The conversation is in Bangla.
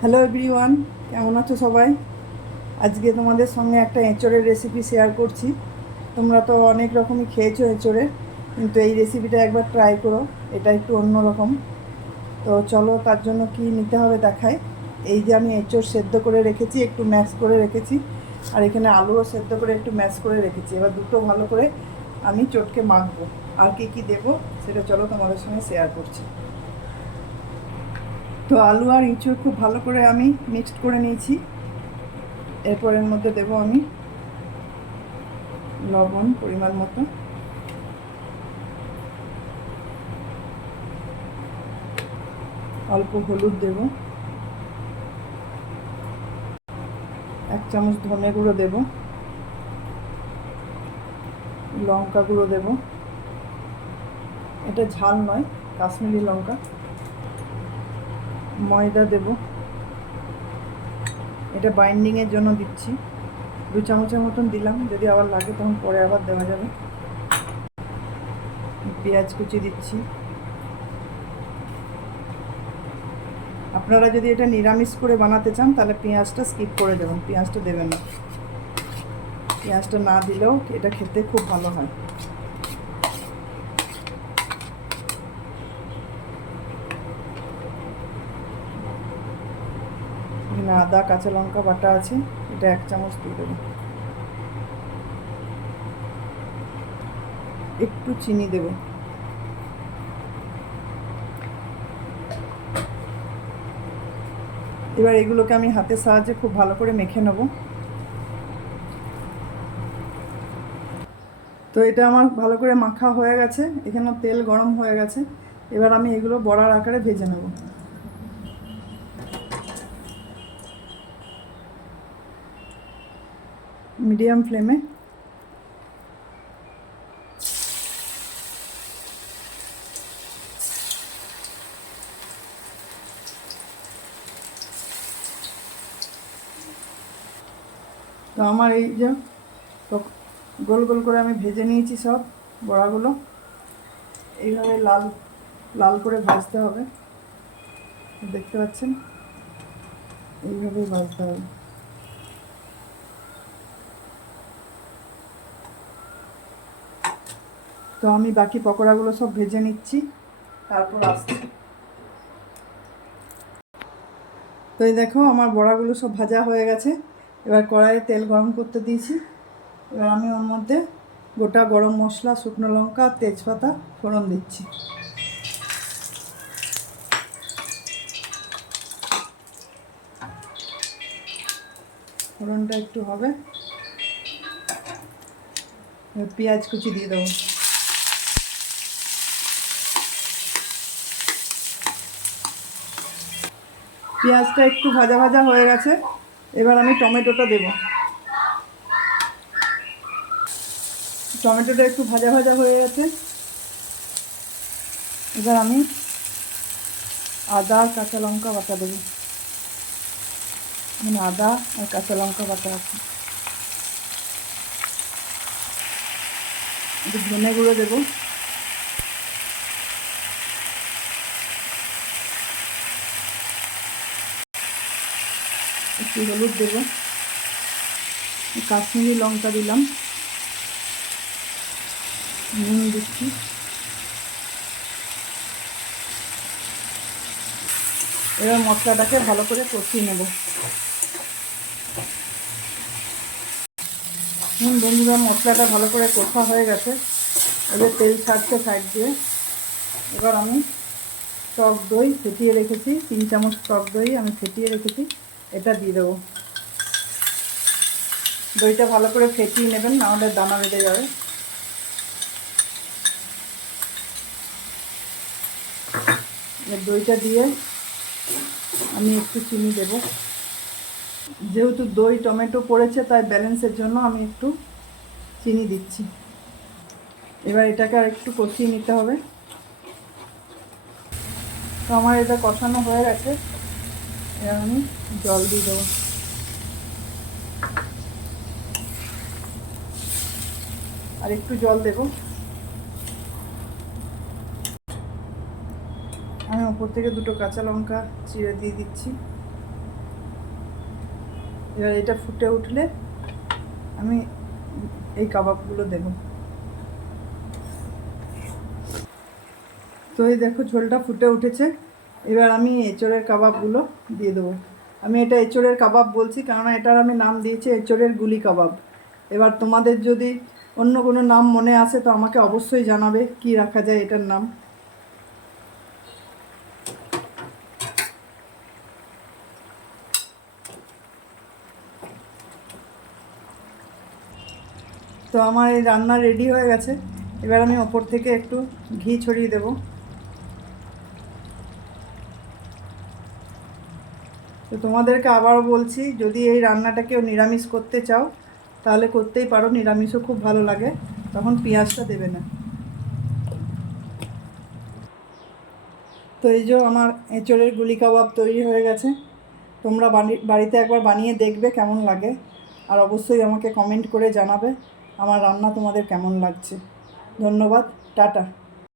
হ্যালো এভরিওয়ান, কেমন আছো সবাই? আজকে তোমাদের সঙ্গে একটা এঁচোড়ের রেসিপি শেয়ার করছি। তোমরা তো অনেক রকমই খেয়েছো এঁচোড়ে, কিন্তু এই রেসিপিটা একবার ট্রাই করো। এটা একটু অন্যরকম। তো চলো, তার জন্য কি নিতে হবে দেখাই। এই যে আমি এঁচোড় সেদ্ধ করে রেখেছি, একটু ম্যাশ করে রেখেছি, আর এখানে আলুও সেদ্ধ করে একটু ম্যাশ করে রেখেছি। এবার দুটো ভালো করে আমি চটকে মাখবো। আর কি কি দেবো সেটা চলো তোমাদের সঙ্গে শেয়ার করছি। তো আলু আর ইঁচড় খুব ভালো করে আমি মিক্সড করে নিয়েছি। এরপর এর মধ্যে দেবো আমি লবণ পরিমাণ মতো, অল্প হলুদ দেব, 1 চামচ ধনে গুঁড়ো দেব, লঙ্কা গুঁড়ো দেব, এটা ঝাল নয়, কাশ্মীরি লঙ্কা, ময়দা দেব, এটা বাইন্ডিংয়ের জন্য দিচ্ছি, 2 চামচের মতন দিলাম, যদি আবার লাগে তখন পরে আবার দেওয়া যাবে। পেঁয়াজ কুচি দিচ্ছি। আপনারা যদি এটা নিরামিষ করে বানাতে চান তাহলে পেঁয়াজটা স্কিপ করে দেবেন, পেঁয়াজটা দেবেন না। পেঁয়াজটা না দিলেও এটা খেতে খুব ভালো হয়। এখানে আদা কাঁচা লঙ্কা বাটা আছে, এটা 1 চামচ দিয়ে দেবো। একটু চিনি দেব। এবার এগুলোকে আমি হাতের সাহায্যে খুব ভালো করে মেখে নেব। তো এটা আমার ভালো করে মাখা হয়ে গেছে, এখানে তেল গরম হয়ে গেছে। এবার আমি এগুলো বড়ার আকারে ভেজে নেব। মিডিয়াম ফ্লেমে। তো আমার এই যে গোল গোল করে আমি ভেজে নিয়েছি সব বড়াগুলো। এইভাবে লাল লাল করে ভাজতে হবে, দেখতে পাচ্ছেন, এইভাবেই ভাজতে হবে। তো আমি বাকি পকোড়াগুলো সব ভেজে নিচ্ছি, তারপর আসছি। তো এই দেখো আমার বড়াগুলো সব ভাজা হয়ে গেছে। এবার কড়াইয়ে তেল গরম করতে দিয়েছি। এবার আমি ওর মধ্যে গোটা গরম মশলা, শুকনো লঙ্কা, তেজপাতা ফোড়ন দিচ্ছি। ফোড়নটা একটু হবে, পেঁয়াজ কুচি দিয়ে দেবো। পেঁয়াজটা একটু ভাজা ভাজা হয়ে গেছে, এবার আমি টমেটোটা দেব। টমেটোটা একটু ভাজা ভাজা হয়ে গেছে, এবার আমি আদা আর কাঁচা লঙ্কা বাটা দেবো। মানে আদা আর কাঁচা লঙ্কা বাটা আছে। একটু ধনে গুঁড়ো দেবো, একটু হলুদ দেবো, কাশ্মীরি লঙ্কা দিলাম, নুন দিচ্ছি। এবার মশলাটাকে ভালো করে কষিয়ে নেব। বন্ধুরা, মশলাটা ভালো করে কষা হয়ে গেছে, এবার তেল ছাড়ছে সাইড দিয়ে। এবার আমি টক দই ফেটিয়ে রেখেছি, 3 চামচ টক দই আমি ফেটিয়ে রেখেছি, এটা দিয়ে দেবো। দইটা ভালো করে ফেটিয়ে নেবেন, নাহলে দানা বেঁধে যাবে। দইটা দিয়ে আমি একটু চিনি দেব। যেহেতু দই টমেটো পড়েছে তাই ব্যালেন্সের জন্য আমি একটু চিনি দিচ্ছি। এবার এটাকে আর একটু কষিয়ে নিতে হবে। তো আমার এটা কষানো হয়ে গেছে, এবার আমি জল দিয়ে দেবো। আর একটু জল দেব। আমি ওপর থেকে 2টো কাঁচা লঙ্কা চিড়ে দিয়ে দিচ্ছি। এবার এটা ফুটে উঠলে আমি এই কাবাবগুলো দেব। তো এই দেখো ঝোলটা ফুটে উঠেছে। এবার আমি এঁচোড়ের কাবাবগুলো দিয়ে দেবো। আমি এটা এঁচোড়ের কাবাব বলছি, কেননা এটার আমি নাম দিয়েছি এঁচোড়ের গুলি কাবাব। এবার তোমাদের যদি অন্য কোনো নাম মনে আসে তো আমাকে অবশ্যই জানাবে কি রাখা যায় এটার নাম। তো আমার এই রান্না রেডি হয়ে গেছে। এবার আমি ওপর থেকে একটু ঘি ছড়িয়ে দেব। তো তোমাদেরকে আবারও বলছি, যদি এই রান্নাটা কেউ নিরামিষ করতে চাও তাহলে করতেই পারো, নিরামিষও খুব ভালো লাগে, তখন পেঁয়াজটা দেবে না। তো এই যে আমার এঁচোড়ের গুলি কাবাব তৈরি হয়ে গেছে। তোমরা বাড়িতে একবার বানিয়ে দেখবে কেমন লাগে, আর অবশ্যই আমাকে কমেন্ট করে জানাবে আমার রান্না তোমাদের কেমন লাগছে। ধন্যবাদ, টাটা।